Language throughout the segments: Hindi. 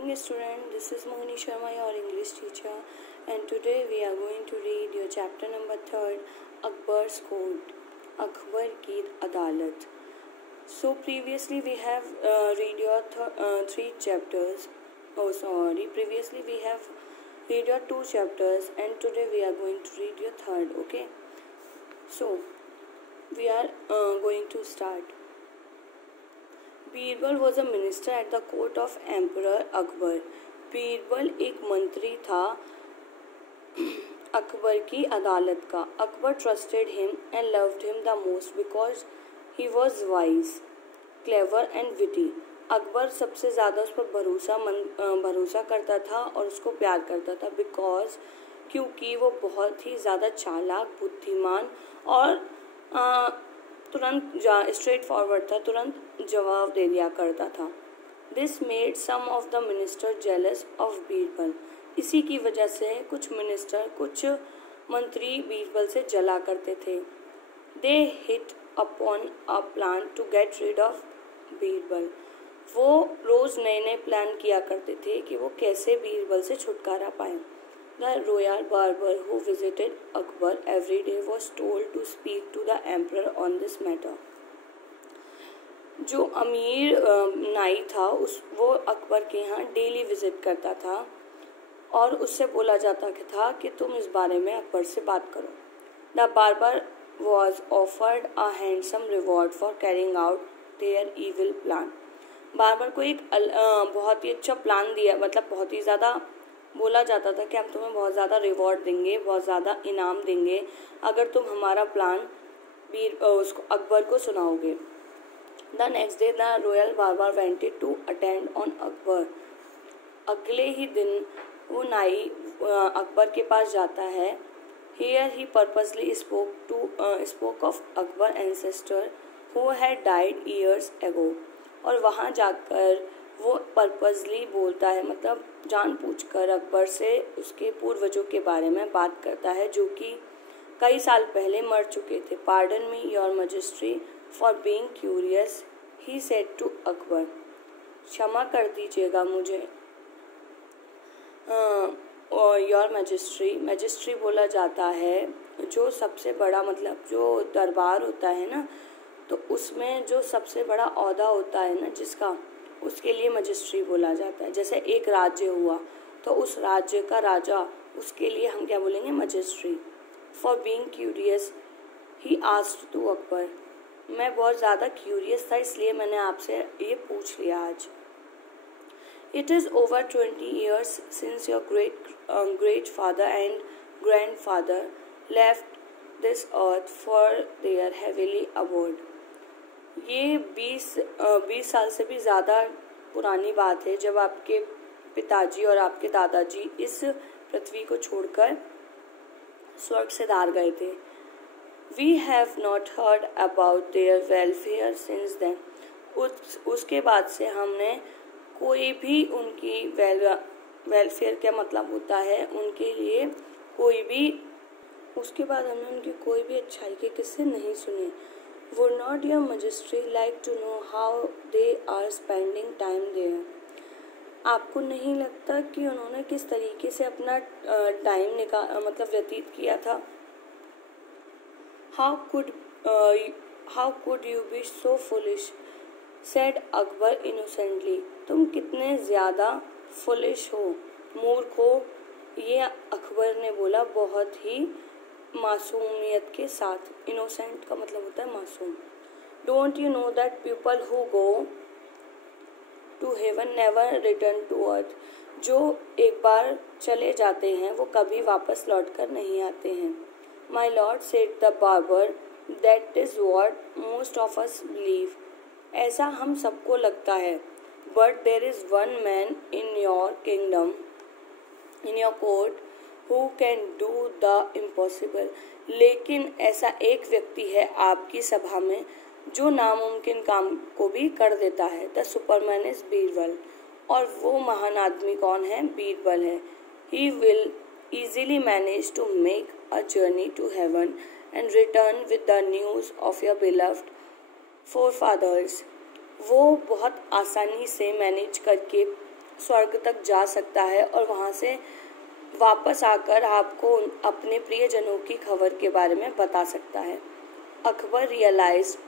morning student, this is Mohini Sharma, your English teacher, and today we are going to read your chapter number 3, Akbar's Court, Akbar ki Adalat. So previously we have read your 3 chapters. Previously we have read your 2 chapters, and today we are going to read your 3rd. Okay. So we are going to start. Birbal was a minister at the court of emperor Akbar. Birbal एक मंत्री था अकबर की अदालत का. Akbar trusted him and loved him the most because he was wise, clever and witty. Akbar सबसे ज़्यादा उस पर भरोसा करता था और उसको प्यार करता था क्योंकि वो बहुत ही ज़्यादा चालाक, बुद्धिमान और तुरंत स्ट्रेट फॉरवर्ड था, तुरंत जवाब दे दिया करता था. This made some of the minister jealous of Birbal. इसी की वजह से कुछ मंत्री बीरबल से जला करते थे. They hit upon a plan to get rid of Birbal. वो रोज़ नए नए प्लान किया करते थे कि वो कैसे बीरबल से छुटकारा पाए. The royal barber who visited Akbar every day was told to speak to the emperor on this matter. जो अमीर नाई था वो अकबर के यहाँ डेली विजिट करता था और उससे बोला जाता था कि तुम इस बारे में अकबर से बात करो. The barber was offered a handsome reward for carrying out their evil plan. Barber को एक बहुत ही अच्छा प्लान दिया, मतलब बहुत ही ज़्यादा बोला जाता था कि हम तुम्हें बहुत ज़्यादा रिवॉर्ड देंगे, बहुत ज़्यादा इनाम देंगे अगर तुम हमारा प्लान उसको अकबर को सुनाओगे. The next day the royal barber wanted to attend on Akbar. अगले ही दिन वो नाई अकबर के पास जाता है. Here he purposely spoke of Akbar ancestor who had died years ago. और वहाँ जाकर वो पर्पसली बोलता है, मतलब जानबूझकर अकबर से उसके पूर्वजों के बारे में बात करता है जो कि कई साल पहले मर चुके थे. Pardon me your majesty for being curious, he said to Akbar. क्षमा कर दीजिएगा मुझे योर मजिस्ट्री बोला जाता है जो सबसे बड़ा, मतलब जो दरबार होता है ना, तो उसमें जो सबसे बड़ा ओहदा होता है ना जिसका, उसके लिए मजिस्ट्री बोला जाता है. जैसे एक राज्य हुआ तो उस राज्य का राजा, उसके लिए हम क्या बोलेंगे, majesty. For being curious he asked to Akbar. मैं बहुत ज़्यादा क्यूरियस था इसलिए मैंने आपसे ये पूछ लिया आज. It is over 20 years since your great father and grand father left this earth for their heavenly abode. ये 20 साल से भी ज़्यादा पुरानी बात है जब आपके पिताजी और आपके दादाजी इस पृथ्वी को छोड़कर स्वर्ग से धार गए थे. We have not heard about their welfare since then. उसके बाद से हमने कोई भी उनकी वेलफेयर क्या मतलब होता है, उनके लिए उसके बाद हमने उनकी कोई भी अच्छाई के किस्से नहीं सुने. Would not your majesty like to know how they are spending time there? आपको नहीं लगता कि उन्होंने किस तरीके से अपना टाइम व्यतीत किया था? How could you be so foolish? said Akbar innocently. तुम कितने ज़्यादा foolish हो, मूर्ख हो, ये अकबर ने बोला बहुत ही मासूमियत के साथ. इनोसेंट का मतलब होता है मासूम. Don't you know that people who go to heaven never return to earth. जो एक बार चले जाते हैं वो कभी वापस लौट कर नहीं आते हैं. My lord said the barber, that is what most of us believe. ऐसा हम सबको लगता है. But there is one man in your kingdom, in your court, Who can do the impossible. लेकिन ऐसा एक व्यक्ति है आपकी सभा में जो नामुमकिन काम को भी कर देता है. The Superman is Birbal. और वो महान आदमी कौन है? बीरबल है. He will easily manage to make a journey to heaven and return with the news of your beloved forefathers. वो बहुत आसानी से मैनेज करके स्वर्ग तक जा सकता है और वहाँ से वापस आकर आपको अपने प्रियजनों की खबर के बारे में बता सकता है। Akbar realised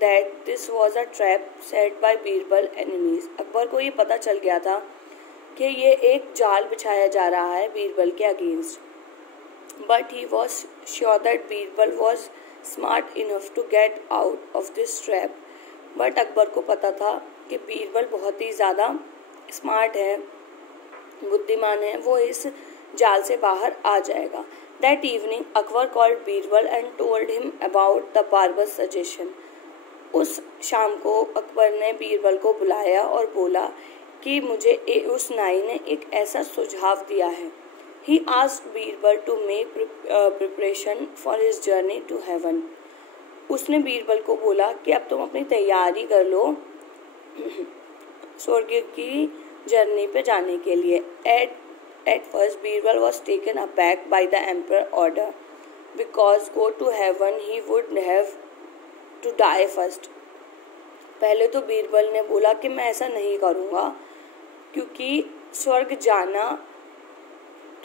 that this was a trap set by Birbal enemies. Akbar को ये पता चल गया था कि ये एक जाल बिछाया जा रहा है बीरबल के against, but he was sure that Birbal was smart enough to get out of this trap. But Akbar को पता था कि बीरबल बहुत ही ज़्यादा स्मार्ट है, बुद्धिमान है, वो इस जाल से बाहर आ जाएगा। That evening Akbar called Birbal and told him about the barbers suggestion. उस शाम को अकबर ने बीरबल को बुलाया और बोला कि मुझे उस नाई ने एक ऐसा सुझाव दिया है। He asked Birbal to make preparation for his journey to heaven. उसने बीरबल को बोला कि अब तुम अपनी तैयारी कर लो स्वर्ग की जर्नी पे जाने के लिए। At first, Birbal was taken aback by the emperor order, because go to heaven he would have to die first. पहले तो बीरबल ने बोला कि मैं ऐसा नहीं करूँगा, क्योंकि स्वर्ग जाना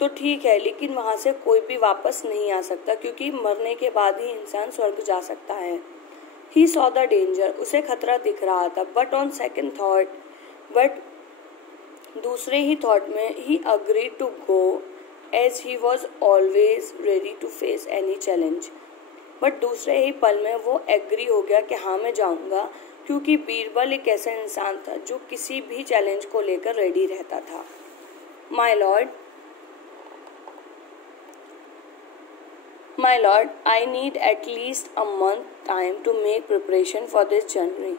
तो ठीक है लेकिन वहाँ से कोई भी वापस नहीं आ सकता, क्योंकि मरने के बाद ही इंसान स्वर्ग जा सकता है। He saw the danger, उसे खतरा दिख रहा था, but on second thought, but दूसरे ही थॉट में he agreed to go as he was always ready to face any challenge. But दूसरे ही पल में वो एग्री हो गया कि हाँ मैं जाऊँगा, क्योंकि बीरबल एक ऐसा इंसान था जो किसी भी चैलेंज को लेकर रेडी रहता था। My lord I need at least a month time to make preparation for this journey.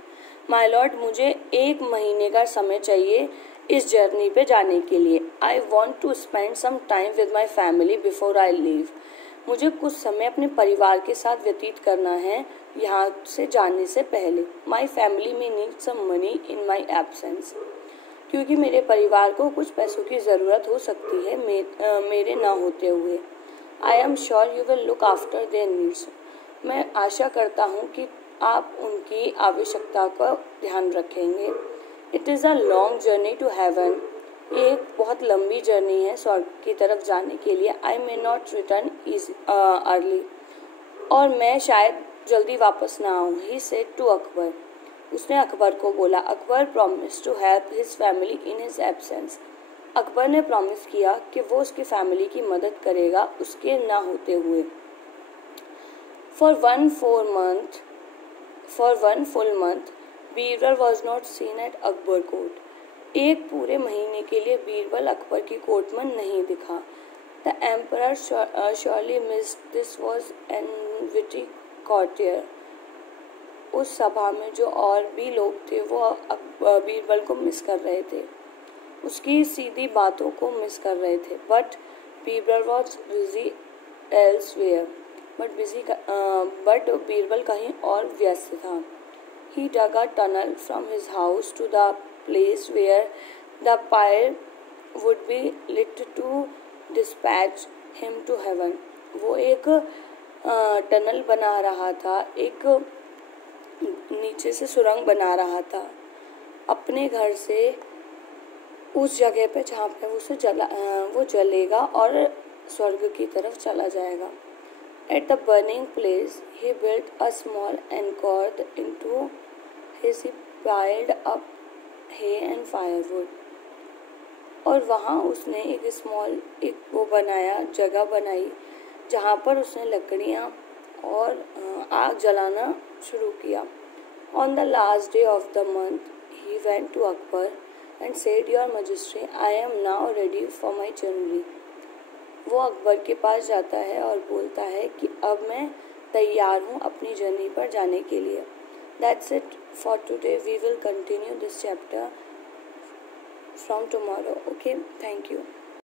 My lord मुझे 1 महीने का समय चाहिए इस जर्नी पे जाने के लिए। I want to spend some time with my family before I leave. मुझे कुछ समय अपने परिवार के साथ व्यतीत करना है यहाँ से जाने से पहले। माई फैमिली में need some money in my absence. क्योंकि मेरे परिवार को कुछ पैसों की ज़रूरत हो सकती है मेरे ना होते हुए। I am sure you will look after their needs. मैं आशा करता हूँ कि आप उनकी आवश्यकता का ध्यान रखेंगे। It is a long journey to heaven. ये एक बहुत लंबी जर्नी है स्वर्ग की तरफ जाने के लिए। I may not return early. और मैं शायद जल्दी वापस ना आऊँ। He said to Akbar. उसने अकबर को बोला। Akbar promise to help his family in his absence. Akbar ने प्रॉमिस किया कि वो उसकी फैमिली की मदद करेगा उसके ना होते हुए। For one full month Birbal was not seen at Akbar court. एक पूरे महीने के लिए बीरबल अकबर की कोर्ट में नहीं दिखा। The emperor surely missed this was an witty courtier. उस सभा में जो और भी लोग थे वो बीरबल को मिस कर रहे थे, उसकी सीधी बातों को मिस कर रहे थे। But Birbal was busy elsewhere. But Birbal कहीं और व्यस्त था। He dug a tunnel from his house to the place where the pyre would be lit to dispatch him to heaven. वो एक टनल बना रहा था, एक नीचे से सुरंग बना रहा था अपने घर से उस जगह पे जहाँ पे वो जलेगा और स्वर्ग की तरफ चला जाएगा। At the burning place, he built a small anchor into his. He piled up hay and firewood. और वहाँ उसने एक वो बनाया, जगह बनाई जहाँ पर उसने लकड़ियाँ और आग जलाना शुरू किया। On the last day of the month, he went to Akbar and said, Your Majesty, I am now ready for my journey. वो अकबर के पास जाता है और बोलता है कि अब मैं तैयार हूँ अपनी जर्नी पर जाने के लिए। That's it for today. We will continue this chapter from tomorrow. Okay, thank you.